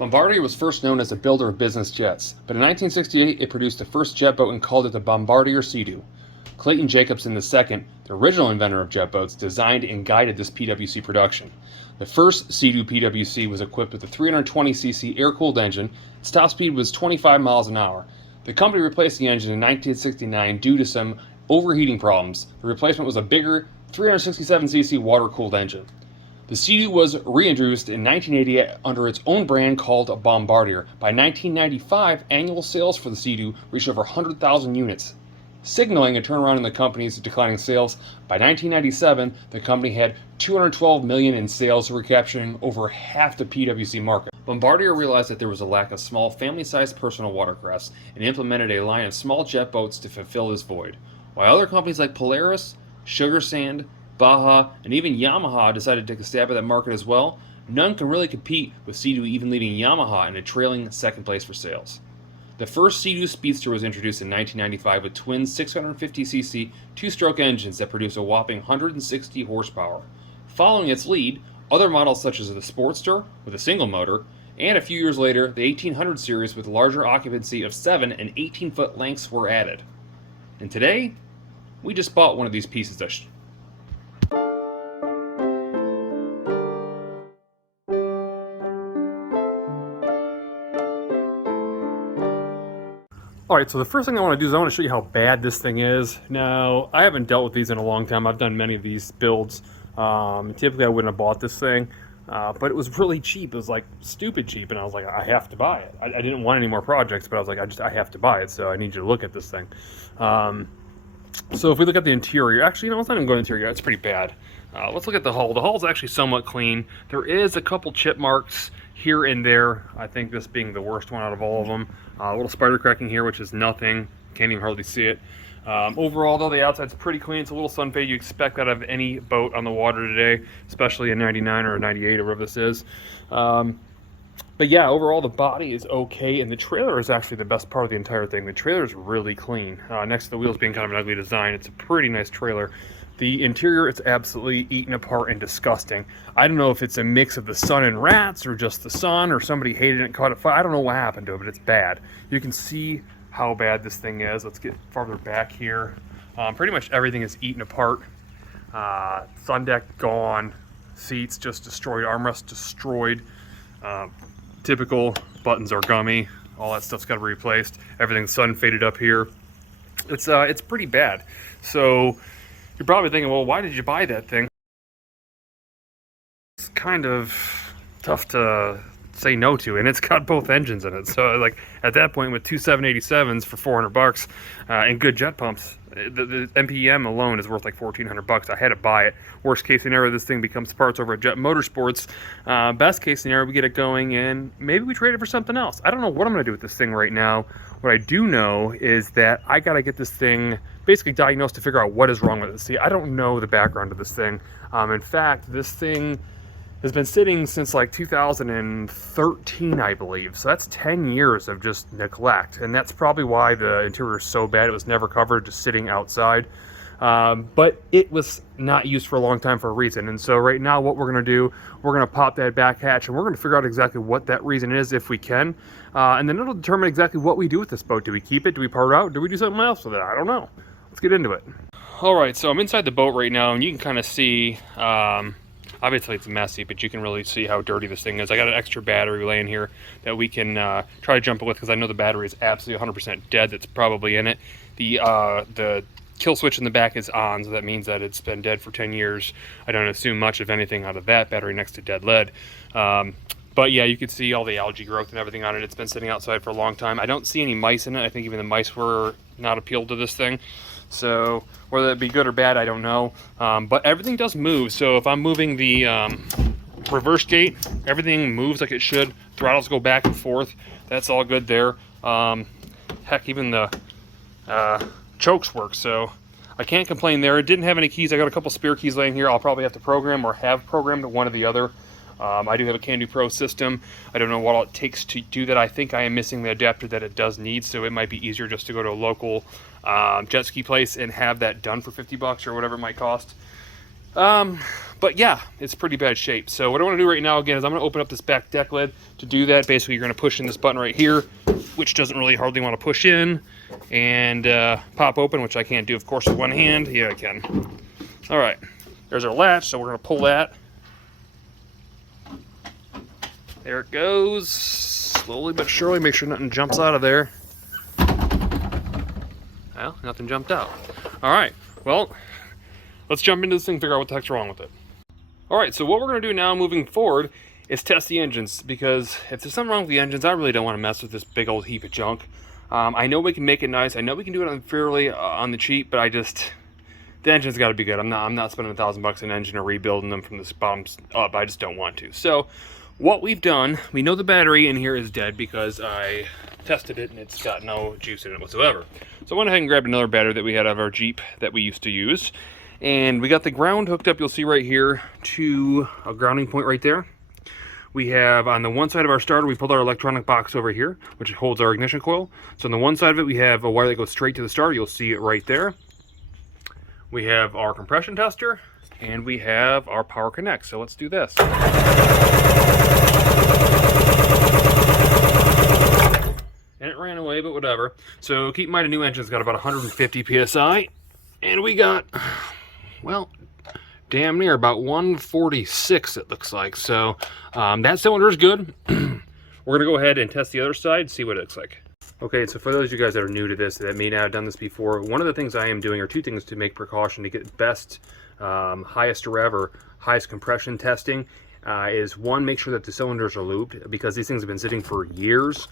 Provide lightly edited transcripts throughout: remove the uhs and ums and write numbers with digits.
Bombardier was first known as a builder of business jets, but in 1968 it produced the first jet boat and called it the Bombardier Seadoo. Clayton Jacobson II, the original inventor of jet boats, designed and guided this PWC production. The first Seadoo PWC was equipped with a 320cc air-cooled engine. Its top speed was 25 miles an hour. The company replaced the engine in 1969 due to some overheating problems. The replacement was a bigger 367cc water-cooled engine. The Seadoo was reintroduced in 1980 under its own brand called Bombardier. By 1995, annual sales for the Seadoo reached over 100,000 units, signaling a turnaround in the company's declining sales. By 1997, the company had $212 million in sales, recapturing over half the PWC market. Bombardier realized that there was a lack of small, family-sized personal watercrafts and implemented a line of small jet boats to fulfill this void. While other companies like Polaris, Sugar Sand, Baja, and even Yamaha decided to take a stab at that market as well, none can really compete with Seadoo, even leaving Yamaha in a trailing second place for sales. The first Seadoo Speedster was introduced in 1995 with twin 650cc two-stroke engines that produce a whopping 160 horsepower. Following its lead, other models such as the Sportster with a single motor, and a few years later, the 1800 series with larger occupancy of 7 and 18-foot lengths were added. And today, we just bought one of these pieces of Alright, so the first thing I want to do is I want to show you how bad this thing is. Now, I haven't dealt with these in a long time. I've done many of these builds. Typically I wouldn't have bought this thing, but it was really cheap. It was like stupid cheap, and I was like, I have to buy it. I didn't want any more projects, but I was like, I have to buy it, so I need you to look at this thing. So if we look at the interior, actually, let's not even go to the interior. It's pretty bad. Let's look at the hull. The hull's actually somewhat clean. There is a couple chip marks here and there. I think this being the worst one out of all of them. A little spider cracking here, which is nothing. Can't even hardly see it. Overall, though, the outside's pretty clean. It's a little sun fade. You expect that of any boat on the water today, especially a 99 or a 98 or whatever this is. But yeah, overall, the body is okay, and the trailer is actually the best part of the entire thing. The trailer is really clean. Next to the wheels being kind of an ugly design, it's a pretty nice trailer. The interior, it's absolutely eaten apart and disgusting. I don't know if it's a mix of the sun and rats, or just the sun, or somebody hated it and caught it fire. I don't know what happened to it, but it's bad. You can see how bad this thing is. Let's get farther back here. Pretty much everything is eaten apart. Sun deck gone. Seats just destroyed. Armrest destroyed. Typical buttons are gummy. All that stuff's got to be replaced. Everything's sun faded up here. It's pretty bad. So you're probably thinking, well, why did you buy that thing? It's kind of tough to say no to, and it's got both engines in it. So like at that point, with two 787s for $400 and good jet pumps, the MPEM alone is worth like $1,400. I had to buy it. Worst case scenario, this thing becomes parts over at Jet Motorsports. Best case scenario, we get it going and maybe we trade it for something else. I don't know what I'm going to do with this thing right now. What I do know is that I got to get this thing basically diagnosed to figure out what is wrong with it. See, I don't know the background of this thing. In fact, this thing has been sitting since like 2013, I believe. So that's 10 years of just neglect. And that's probably why the interior is so bad. It was never covered, just sitting outside. But it was not used for a long time for a reason. And so right now what we're gonna do, we're gonna pop that back hatch and we're gonna figure out exactly what that reason is if we can. And then it'll determine exactly what we do with this boat. Do we keep it? Do we part it out? Do we do something else with it? I don't know. Let's get into it. All right, so I'm inside the boat right now and you can kind of see, obviously it's messy, but you can really see how dirty this thing is. I got an extra battery laying here that we can try to jump it with because I know the battery is absolutely 100% dead. That's probably in it. The kill switch in the back is on, so that means that it's been dead for 10 years. I don't assume much of anything out of that battery next to dead lead. But yeah, you can see all the algae growth and everything on it. It's been sitting outside for a long time. I don't see any mice in it. I think even the mice were not appealed to this thing. So whether that be good or bad, I don't know. But everything does move. So if I'm moving the reverse gate, everything moves like it should. Throttles go back and forth. That's all good there. Heck, even the chokes work. So I can't complain there. It didn't have any keys. I got a couple spare keys laying here. I'll probably have to program or have programmed one or the other. I do have a Can-Do Pro system. I don't know what all it takes to do that. I think I am missing the adapter that it does need, so it might be easier just to go to a local jet ski place and have that done for $50 or whatever it might cost. But But yeah, it's pretty bad shape. So what I want to do right now, again, is I'm going to open up this back deck lid. To do that, basically you're going to push in this button right here, which doesn't really hardly want to push in, and pop open, which I can't do, of course, with one hand. Yeah, I can. All right, there's our latch, so we're going to pull that. There it goes. Slowly but surely, make sure nothing jumps out of there. Well, nothing jumped out. All right, well, let's jump into this thing and figure out what the heck's wrong with it. All right, so what we're going to do now moving forward is test the engines, because if there's something wrong with the engines, I really don't want to mess with this big old heap of junk. I know we can make it nice. I know we can do it fairly on the cheap, but the engine's got to be good. I'm not spending $1,000 an engine or rebuilding them from the bottom up. I just don't want to. So what we've done, we know the battery in here is dead because I tested it and it's got no juice in it whatsoever. So I went ahead and grabbed another battery that we had out of our Jeep that we used to use. And we got the ground hooked up, you'll see right here, to a grounding point right there. We have, on the one side of our starter, we pulled our electronic box over here, which holds our ignition coil. So on the one side of it, we have a wire that goes straight to the starter. You'll see it right there. We have our compression tester, and we have our power connect. So let's do this. And it ran away, but whatever. So keep in mind, a new engine's got about 150 PSI. And we got, well, damn near about 146, it looks like. So that cylinder is good. We're going to go ahead and test the other side, see what it looks like. Okay, so for those of you guys that are new to this, that may not have done this before, one of the things I am doing, or two things to make precaution to get best, highest rev or highest compression testing, is one, make sure that the cylinders are lubed, because these things have been sitting for years.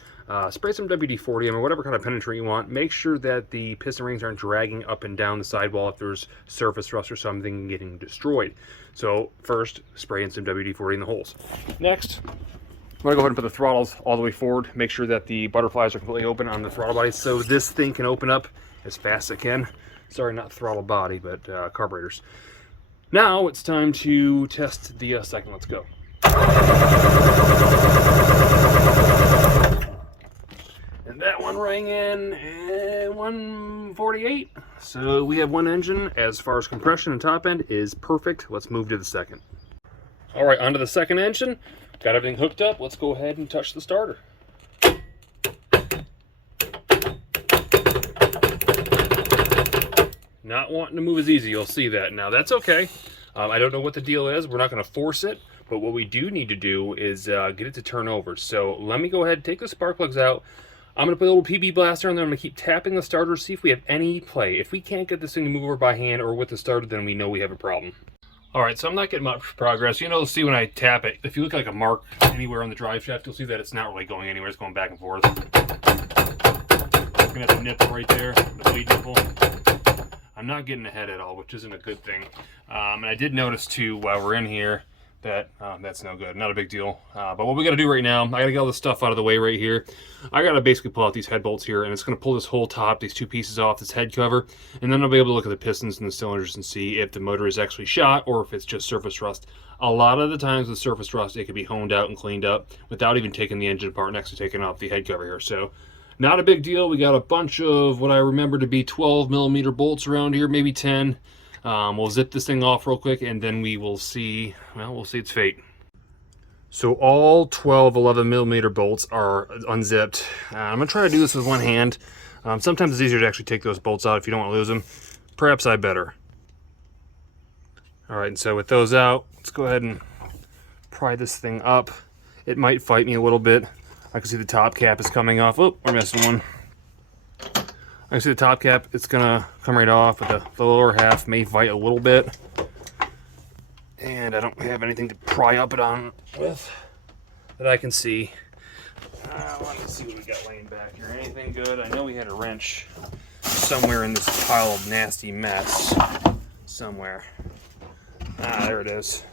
Spray some WD-40 or whatever kind of penetrant you want. Make sure that the piston rings aren't dragging up and down the sidewall if there's surface thrust or something getting destroyed. So first, spray in some WD-40 in the holes. Next, I'm going to go ahead and put the throttles all the way forward. Make sure that the butterflies are completely open on the throttle body so this thing can open up as fast as it can. Sorry, not throttle body, but carburetors. Now it's time to test the second. Let's go. And that one rang in at 148. So we have one engine. As far as compression and top end is perfect. Let's move to the second. All right, onto the second engine. Got everything hooked up. Let's go ahead and touch the starter. Not wanting to move as easy, you'll see that. Now that's okay. I don't know what the deal is. We're not going to force it, but what we do need to do is get it to turn over. So let me go ahead and take the spark plugs out. I'm going to put a little PB blaster on there. I'm going to keep tapping the starter to see if we have any play. If we can't get this thing to move over by hand or with the starter, then we know we have a problem. All right, so I'm not getting much progress. You'll see when I tap it, if you look like a mark anywhere on the drive shaft, you'll see that it's not really going anywhere. It's going back and forth. Looking at the nipple right there, the bleed nipple. I'm not getting ahead at all, which isn't a good thing. And I did notice too, while we're in here, that that's no good. Not a big deal. But what we got to do right now, I got to get all this stuff out of the way right here. I got to basically pull out these head bolts here, and it's going to pull this whole top, these two pieces off, this head cover, and then I'll be able to look at the pistons and the cylinders and see if the motor is actually shot or if it's just surface rust. A lot of the times with surface rust, it can be honed out and cleaned up without even taking the engine apart and actually taking off the head cover here. So not a big deal. We got a bunch of what I remember to be 12mm bolts around here, maybe 10. We'll zip this thing off real quick, and then we will see, well, we'll see its fate. So all 12 11mm bolts are unzipped. I'm going to try to do this with one hand. Sometimes it's easier to actually take those bolts out if you don't want to lose them. Perhaps I better. All right, and so with those out, let's go ahead and pry this thing up. It might fight me a little bit. I can see the top cap is coming off. Oh, we're missing one. I can see the top cap, it's gonna come right off, but the lower half may fight a little bit. And I don't have anything to pry up it on with that I can see. Let's see what we got laying back here. Anything good? I know we had a wrench somewhere in this pile of nasty mess. Somewhere. There it is.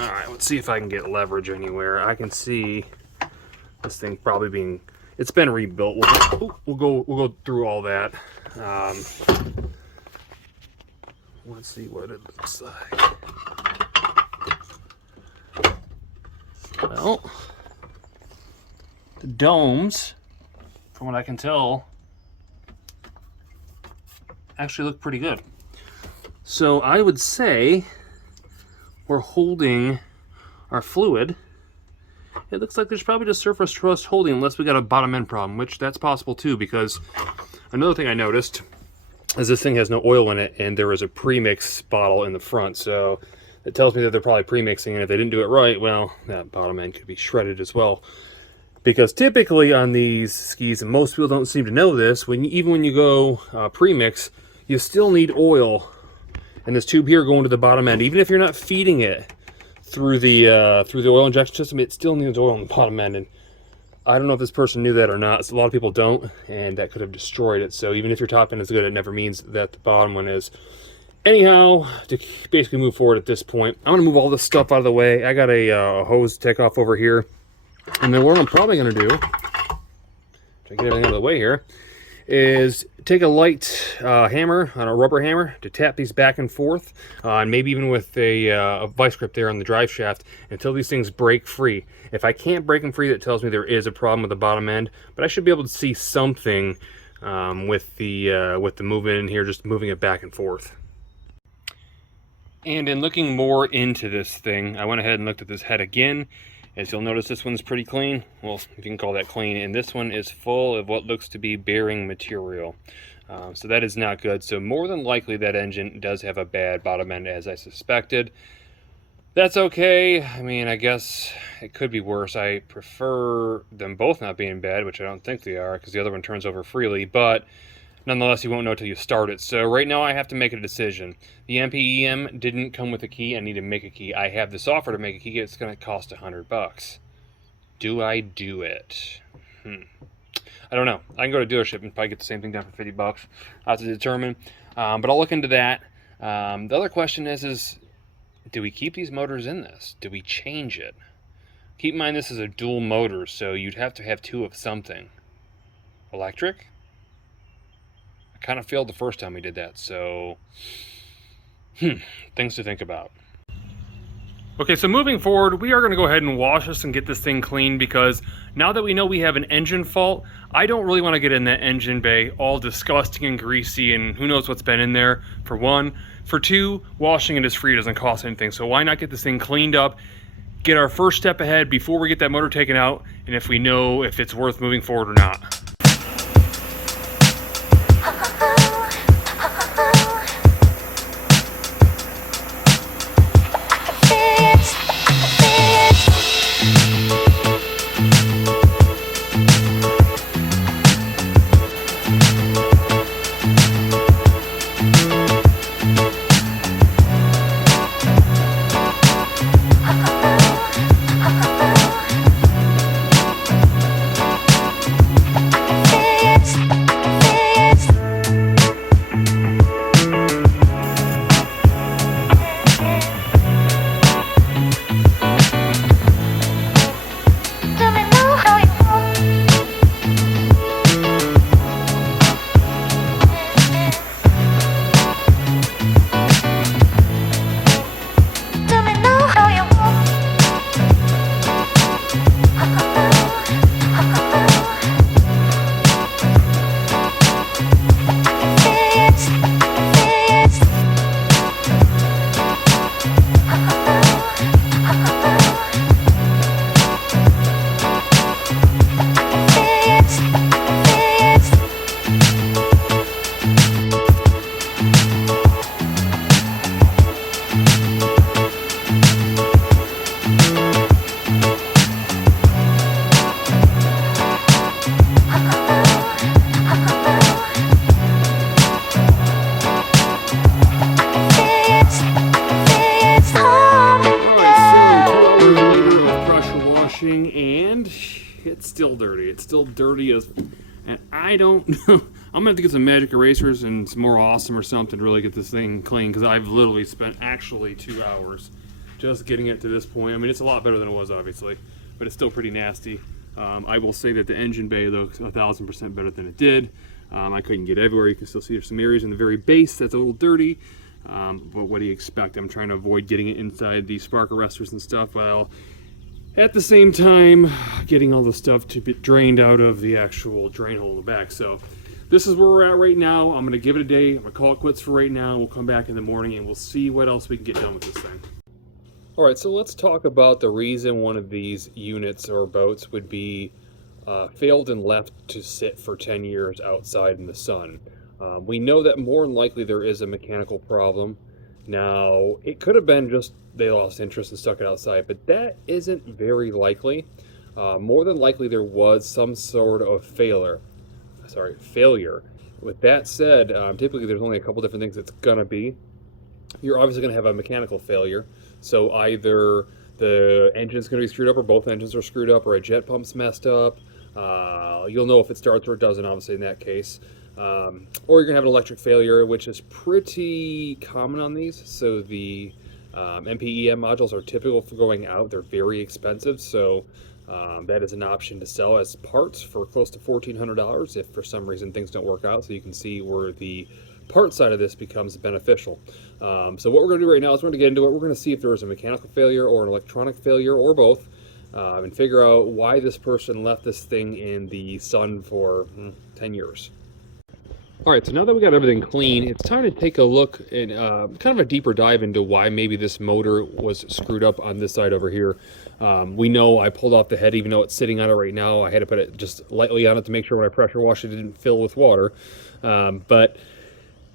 Alright, let's see if I can get leverage anywhere. I can see this thing probably being, it's been rebuilt. We'll go through all that. Let's see what it looks like. Well, the domes, from what I can tell, actually look pretty good. So I would say we're holding our fluid. It looks like there's probably just surface rust holding, unless we got a bottom end problem, which that's possible too, because another thing I noticed is this thing has no oil in it, and there is a premix bottle in the front, so it tells me that they're probably premixing, and if they didn't do it right, well, that bottom end could be shredded as well. Because typically on these skis, and most people don't seem to know this, even when you go premix, you still need oil in this tube here going to the bottom end. Even if you're not feeding it through the oil injection system, it still needs oil on the bottom end. And I don't know if this person knew that or not. So a lot of people don't, and that could have destroyed it. So even if your top end is good, it never means that the bottom one is. Anyhow, to basically move forward at this point, I'm gonna move all this stuff out of the way. I got a hose to take off over here. And then what I'm probably gonna do, to get everything out of the way here, is take a light hammer, on a rubber hammer, to tap these back and forth, and maybe even with a vice grip there on the drive shaft, until these things break free. If I can't break them free, that tells me there is a problem with the bottom end, but I should be able to see something with the movement in here, just moving it back and forth. And in looking more into this thing, I went ahead and looked at this head again. As you'll notice, this one's pretty clean. Well, if you can call that clean. And this one is full of what looks to be bearing material. So that is not good. So more than likely that engine does have a bad bottom end, as I suspected. That's okay. I mean, I guess it could be worse. I prefer them both not being bad, which I don't think they are, because the other one turns over freely. But nonetheless, you won't know until you start it. So right now I have to make a decision. The MPEM didn't come with a key. I need to make a key. I have this offer to make a key. It's going to cost $100. Do I do it? I don't know. I can go to dealership and probably get the same thing done for $50. I'll have to determine. But I'll look into that. The other question is do we keep these motors in this? Do we change it? Keep in mind this is a dual motor, so you'd have to have two of something. Electric? Kind of failed the first time we did that, so things to think about. Okay, so moving forward, we are going to go ahead and wash this and get this thing clean, because now that we know we have an engine fault, I don't really want to get in that engine bay all disgusting and greasy and who knows what's been in there, for one. For two, washing it is free, doesn't cost anything, so why not get this thing cleaned up, get our first step ahead before we get that motor taken out, and if we know if it's worth moving forward or not. And it's still dirty. It's still dirty as, and I don't know. I'm gonna have to get some magic erasers and some more awesome or something to really get this thing clean, because I've literally spent actually 2 hours just getting it to this point. I mean, it's a lot better than it was, obviously, but it's still pretty nasty. I will say that the engine bay looks 1000% better than it did. I couldn't get everywhere. You can still see there's some areas in the very base that's a little dirty. But what do you expect? I'm trying to avoid getting it inside the spark arresters and stuff, while at the same time getting all the stuff to be drained out of the actual drain hole in the back. So this is where we're at right now. I'm going to give it a day. I'm going to call it quits for right now. We'll come back in the morning and we'll see what else we can get done with this thing. All right, so let's talk about the reason one of these units or boats would be failed and left to sit for 10 years outside in the sun. We know that more than likely there is a mechanical problem. Now, it could have been just they lost interest and stuck it outside, but that isn't very likely. More than likely there was some sort of failure. With that said, typically there's only a couple different things it's gonna be. You're obviously gonna have a mechanical failure. So either the engine's gonna be screwed up, or both engines are screwed up, or a jet pump's messed up. You'll know if it starts or it doesn't, obviously, in that case. Or you're gonna have an electric failure, which is pretty common on these. So the MPEM modules are typical for going out. They're very expensive, so that is an option to sell as parts for close to $1,400 if for some reason things don't work out. So you can see where the part side of this becomes beneficial. So what we're going to do right now is we're going to get into it. We're going to see if there was a mechanical failure or an electronic failure or both, and figure out why this person left this thing in the sun for 10 years. All right, so now that we got everything clean, it's time to take a look and kind of a deeper dive into why maybe this motor was screwed up on this side over here. We know I pulled off the head, even though it's sitting on it right now. I had to put it just lightly on it to make sure when I pressure washed it didn't fill with water. But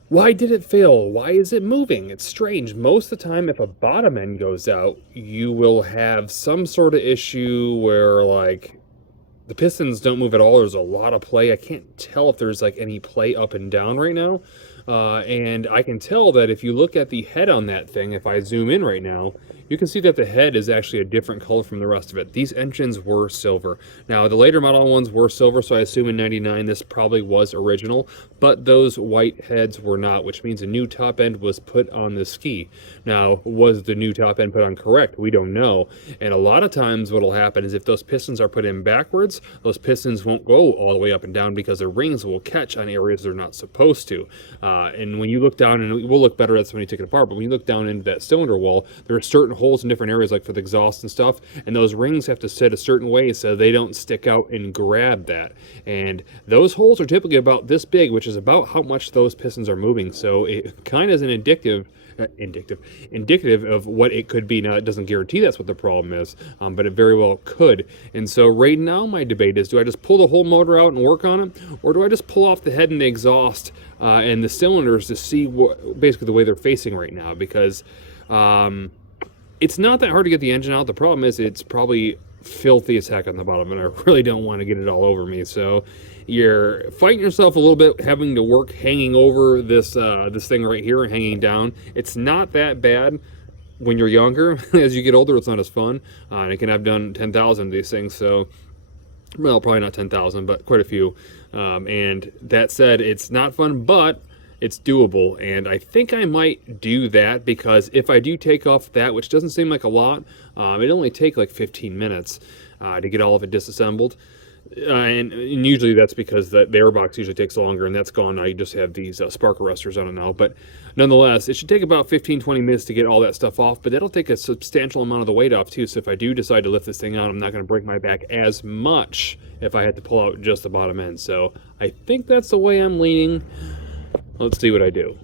why did it fail? Why is it moving? It's strange. Most of the time, if a bottom end goes out, you will have some sort of issue where, like, the pistons don't move at all. There's a lot of play. I can't tell if there's like any play up and down right now. And I can tell that if you look at the head on that thing, if I zoom in right now, you can see that the head is actually a different color from the rest of it. These engines were silver. Now, the later model ones were silver, so I assume in 99 this probably was original, but those white heads were not, which means a new top end was put on the ski. Now, was the new top end put on correct? We don't know. And a lot of times what will happen is if those pistons are put in backwards, those pistons won't go all the way up and down because the rings will catch on areas they're not supposed to. And when you look down, and we'll look better at this when you take it apart, but when you look down into that cylinder wall, there are certain holes in different areas, like for the exhaust and stuff, and those rings have to sit a certain way so they don't stick out and grab that. And those holes are typically about this big, which is about how much those pistons are moving. So it kind of is an indicative of what it could be. Now, it doesn't guarantee that's what the problem is, but it very well could. And so right now my debate is, do I just pull the whole motor out and work on it, or do I just pull off the head and the exhaust and the cylinders to see what basically the way they're facing right now? Because it's not that hard to get the engine out. The problem is it's probably filthy as heck on the bottom, and I really don't want to get it all over me. So you're fighting yourself a little bit, having to work hanging over this this thing right here and hanging down. It's not that bad when you're younger. As you get older, it's not as fun. And I can have done 10,000 of these things, so, well, probably not 10,000, but quite a few. And that said, it's not fun, but it's doable, and I think I might do that, because if I do take off that, which doesn't seem like a lot, it only take like 15 minutes to get all of it disassembled. And usually that's because the airbox usually takes longer, and that's gone now. You just have these spark arresters on it now. But nonetheless, it should take about 15-20 minutes to get all that stuff off, but that'll take a substantial amount of the weight off too. So if I do decide to lift this thing out, I'm not going to break my back as much if I had to pull out just the bottom end. So I think that's the way I'm leaning. Let's see what I do.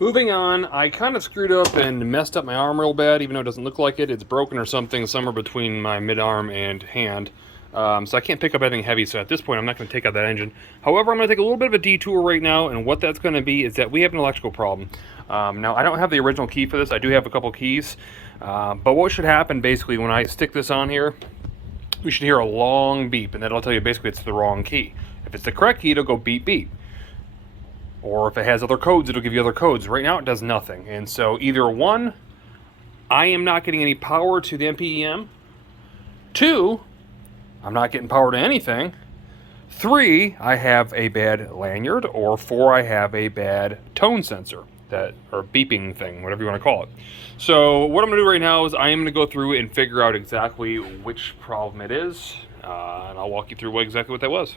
Moving on, I kind of screwed up and messed up my arm real bad, even though it doesn't look like it. It's broken or something somewhere between my mid-arm and hand. So I can't pick up anything heavy, so at this point I'm not going to take out that engine. However, I'm going to take a little bit of a detour right now, and what that's going to be is that we have an electrical problem. Now, I don't have the original key for this. I do have a couple keys. But what should happen, basically, when I stick this on here, we should hear a long beep, and that'll tell you basically it's the wrong key. If it's the correct key, it'll go beep, beep. Or if it has other codes, it'll give you other codes. Right now, it does nothing. And so either one, I am not getting any power to the MPEM. 2, I'm not getting power to anything. 3, I have a bad lanyard. Or 4, I have a bad tone sensor, or beeping thing, whatever you want to call it. So what I'm going to do right now is I am going to go through and figure out exactly which problem it is. And I'll walk you through exactly what that was.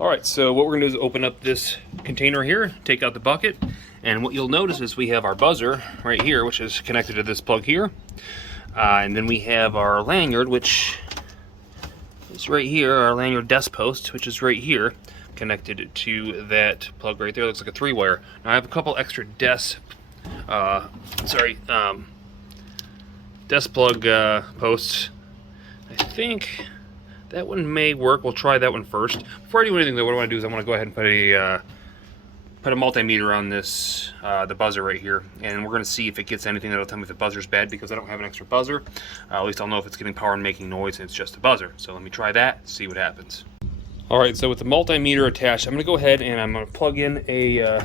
Alright, so what we're going to do is open up this container here, take out the bucket, and what you'll notice is we have our buzzer right here, which is connected to this plug here. And then we have our lanyard, which is right here, our lanyard desk post, which is right here. connected to that plug right there. It looks like a 3-wire. Now I have a couple extra desk plug posts. I think that one may work. We'll try that one first. Before I do anything though, what I want to do is I want to go ahead and put a multimeter on this, the buzzer right here, and we're going to see if it gets anything that'll tell me if the buzzer's bad, because I don't have an extra buzzer. At least I'll know if it's getting power and making noise and it's just a buzzer. So let me try that, see what happens. Alright, so with the multimeter attached, I'm going to go ahead and I'm going to plug in a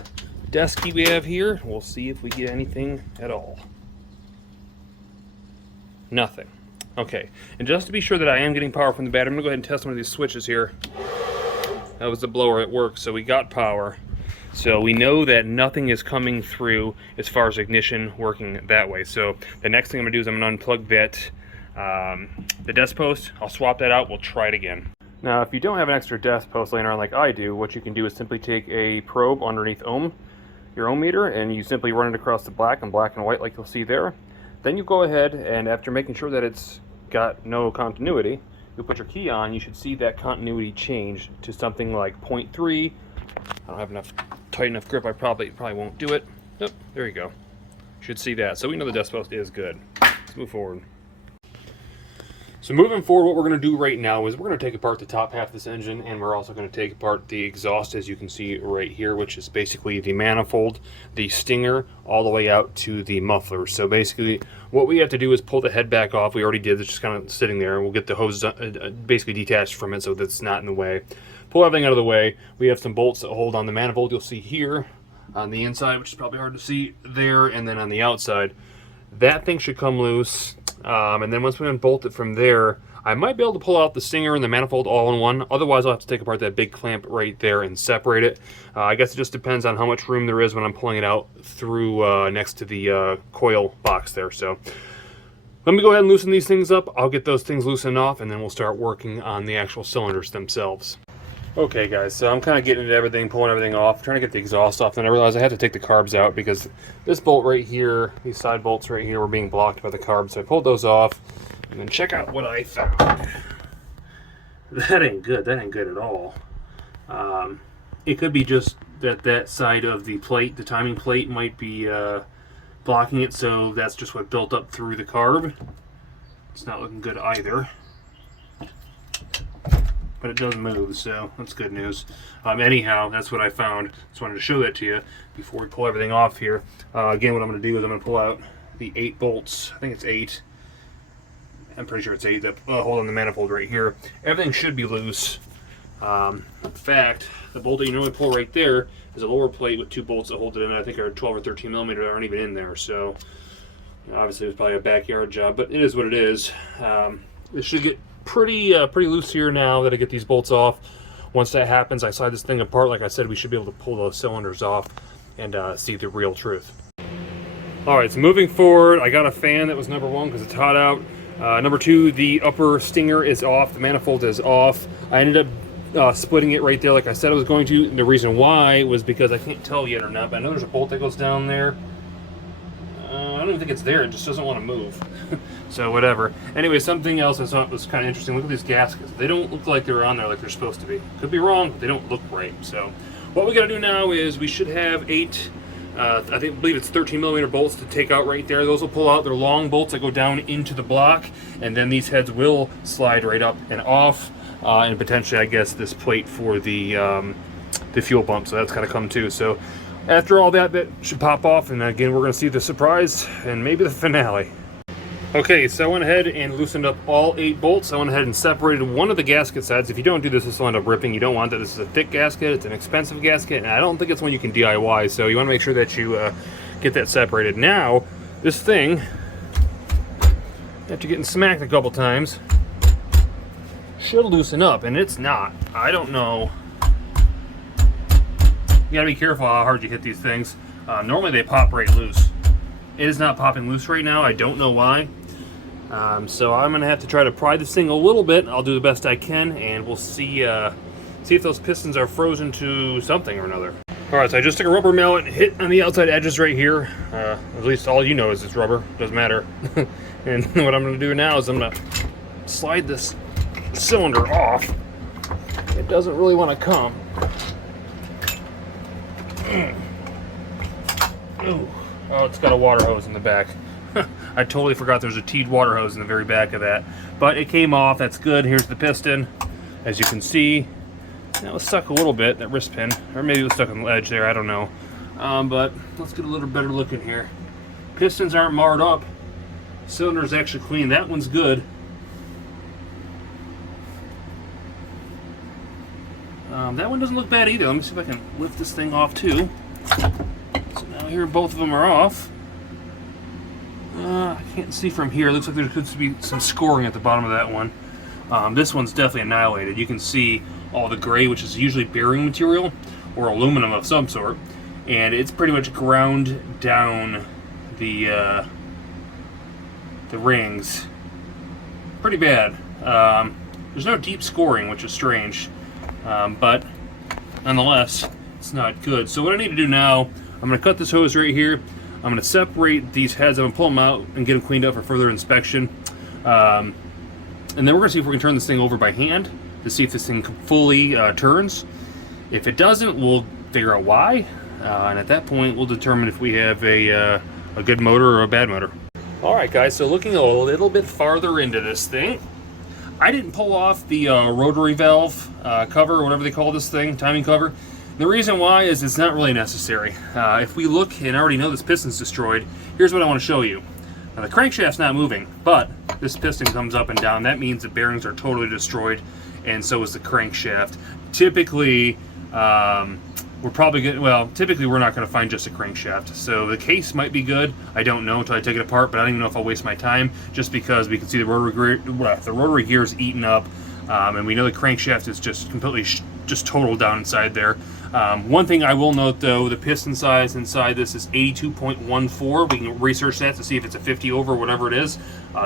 desk key we have here. We'll see if we get anything at all. Nothing. Okay, and just to be sure that I am getting power from the battery, I'm going to go ahead and test one of these switches here. That was the blower at work, so we got power. So we know that nothing is coming through as far as ignition working that way. So the next thing I'm going to do is I'm going to unplug the desk post. I'll swap that out. We'll try it again. Now, if you don't have an extra desk post laying around like I do, what you can do is simply take a probe underneath your ohm meter, and you simply run it across the black and white like you'll see there. Then you go ahead and after making sure that it's got no continuity, you'll put your key on. You should see that continuity change to something like 0.3. I don't have tight enough grip. I probably won't do it. Nope, there you go. Should see that. So we know the desk post is good. Let's move forward. So moving forward, what we're going to do right now is we're going to take apart the top half of this engine, and we're also going to take apart the exhaust, as you can see right here, which is basically the manifold, the stinger, all the way out to the muffler. So basically what we have to do is pull the head back off. We already did. It's just kind of sitting there. We'll get the hose basically detached from it so that's not in the way. Pull everything out of the way. We have some bolts that hold on the manifold. You'll see here on the inside, which is probably hard to see there, and then on the outside. That thing should come loose. And then once we unbolt it from there, I might be able to pull out the stinger and the manifold all in one. Otherwise, I'll have to take apart that big clamp right there and separate it. I guess it just depends on how much room there is when I'm pulling it out through next to the coil box there. So let me go ahead and loosen these things up. I'll get those things loosened off, and then we'll start working on the actual cylinders themselves. Okay guys, so I'm kind of getting into everything, pulling everything off, trying to get the exhaust off, then I realized I had to take the carbs out because this bolt right here, these side bolts right here were being blocked by the carbs, so I pulled those off, and then check out what I found. That ain't good, that ain't good at all. It could be just that side of the plate, the timing plate, might be blocking it, so that's just what built up through the carb. It's not looking good either. But it does move, so that's good news. Anyhow, that's what I found. Just wanted to show that to you before we pull everything off here. Again, what I'm going to do is I'm going to pull out the 8 bolts. I think it's 8. I'm pretty sure it's 8 that hold on the manifold right here. Everything should be loose. In fact, the bolt that you normally pull right there is a lower plate with 2 bolts that hold it in. I think are 12 or 13 millimeter that aren't even in there. So obviously it was probably a backyard job, but it is what it is. It should get pretty loose here now that I get these bolts off. Once that happens, I slide this thing apart. Like I said, we should be able to pull those cylinders off and see the real truth. Alright, so moving forward, I got a fan that was number 1 because it's hot out. Number 2, the upper stinger is off, the manifold is off. I ended up splitting it right there like I said I was going to. The reason why was because I can't tell yet or not, but I know there's a bolt that goes down there. I don't even think it's there, it just doesn't want to move. So whatever. Anyway, something else I thought was kind of interesting. Look at these gaskets. They don't look like they're on there like they're supposed to be. Could be wrong, but they don't look right. So what we got to do now is we should have 8, I believe it's 13 millimeter bolts to take out right there. Those will pull out. They're long bolts that go down into the block, and then these heads will slide right up and off, and potentially, I guess, this plate for the fuel pump. So that's got to come too. So after all that, that should pop off, and again, we're going to see the surprise and maybe the finale. Okay, so I went ahead and loosened up all 8 bolts. I went ahead and separated one of the gasket sides. If you don't do this, this will end up ripping. You don't want that. This is a thick gasket. It's an expensive gasket, and I don't think it's one you can DIY, so you want to make sure that you get that separated. Now, this thing, after getting smacked a couple times, should loosen up, and it's not. I don't know. You gotta be careful how hard you hit these things. Normally they pop right loose. It is not popping loose right now. I don't know why. So I'm gonna have to try to pry this thing a little bit. I'll do the best I can, and we'll see if those pistons are frozen to something or another. All right, so I just took a rubber mallet and hit on the outside edges right here. At least all you know is it's rubber. Doesn't matter. And what I'm gonna do now is I'm gonna slide this cylinder off. It doesn't really want to come. Ooh. Oh, it's got a water hose in the back. I totally forgot there's a teed water hose in the very back of that. But it came off, that's good. Here's the piston. As you can see, that was stuck a little bit, that wrist pin. Or maybe it was stuck on the edge there, I don't know. But let's get a little better look in here. Pistons aren't marred up. Cylinder's actually clean. That one's good. That one doesn't look bad either. Let me see if I can lift this thing off too. So now here both of them are off. I can't see from here. It looks like there could be some scoring at the bottom of that one. This one's definitely annihilated. You can see all the gray, which is usually bearing material or aluminum of some sort, and it's pretty much ground down the rings pretty bad. There's no deep scoring, which is strange, but nonetheless, it's not good. So what I need to do now, I'm going to cut this hose right here. I'm going to separate these heads. I'm going to pull them out and get them cleaned up for further inspection. And then we're going to see if we can turn this thing over by hand to see if this thing fully turns. If it doesn't, we'll figure out why. And at that point, we'll determine if we have a good motor or a bad motor. Alright guys, so looking a little bit farther into this thing, I didn't pull off the rotary valve cover, or whatever they call this thing, timing cover. The reason why is it's not really necessary. If we look and already know this piston's destroyed, here's what I want to show you. Now the crankshaft's not moving, but this piston comes up and down. That means the bearings are totally destroyed, and so is the crankshaft. Typically, typically we're not going to find just a crankshaft. So the case might be good. I don't know until I take it apart, but I don't even know if I'll waste my time, just because we can see the rotary gear is eaten up, and we know the crankshaft is just completely just totaled down inside there. One thing I will note though, the piston size inside this is 82.14. We can research that to see if it's a 50 over, whatever it is.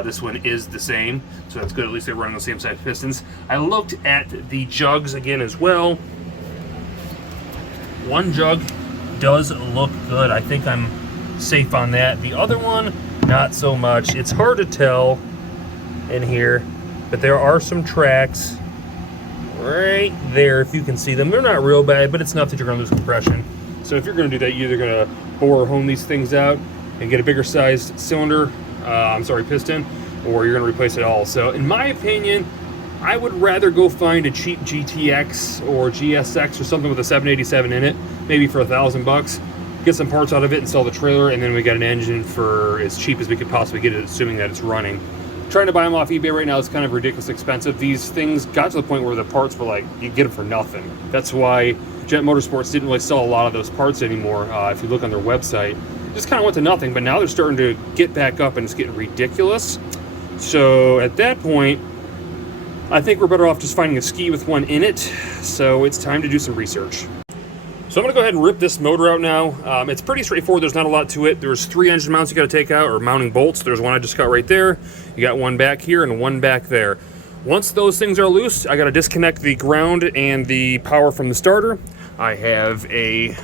This one is the same, so that's good. At least they're running the same size pistons. I looked at the jugs again as well. One jug does look good. I think I'm safe on that. The other one, not so much. It's hard to tell in here, but there are some tracks right there, if you can see them. They're not real bad, but it's enough that you're going to lose compression. So if you're going to do that, you're either going to bore or hone these things out and get a bigger sized cylinder, piston, or you're going to replace it all. So in my opinion, I would rather go find a cheap GTX or GSX or something with a 787 in it, maybe for $1,000. Get some parts out of it, install the trailer, and then we got an engine for as cheap as we could possibly get it, assuming that it's running. Trying to buy them off eBay right now is kind of ridiculously expensive. These things got to the point where the parts were like, you get them for nothing. That's why Jet Motorsports didn't really sell a lot of those parts anymore. If you look on their website, just kind of went to nothing, but now they're starting to get back up and it's getting ridiculous. So at that point, I think we're better off just finding a ski with one in it. So it's time to do some research. So I'm going to go ahead and rip this motor out now. It's pretty straightforward. There's not a lot to it. There's 3 engine mounts you got to take out, or mounting bolts. There's one I just got right there. You got one back here and one back there. Once those things are loose, I got to disconnect the ground and the power from the starter. I have a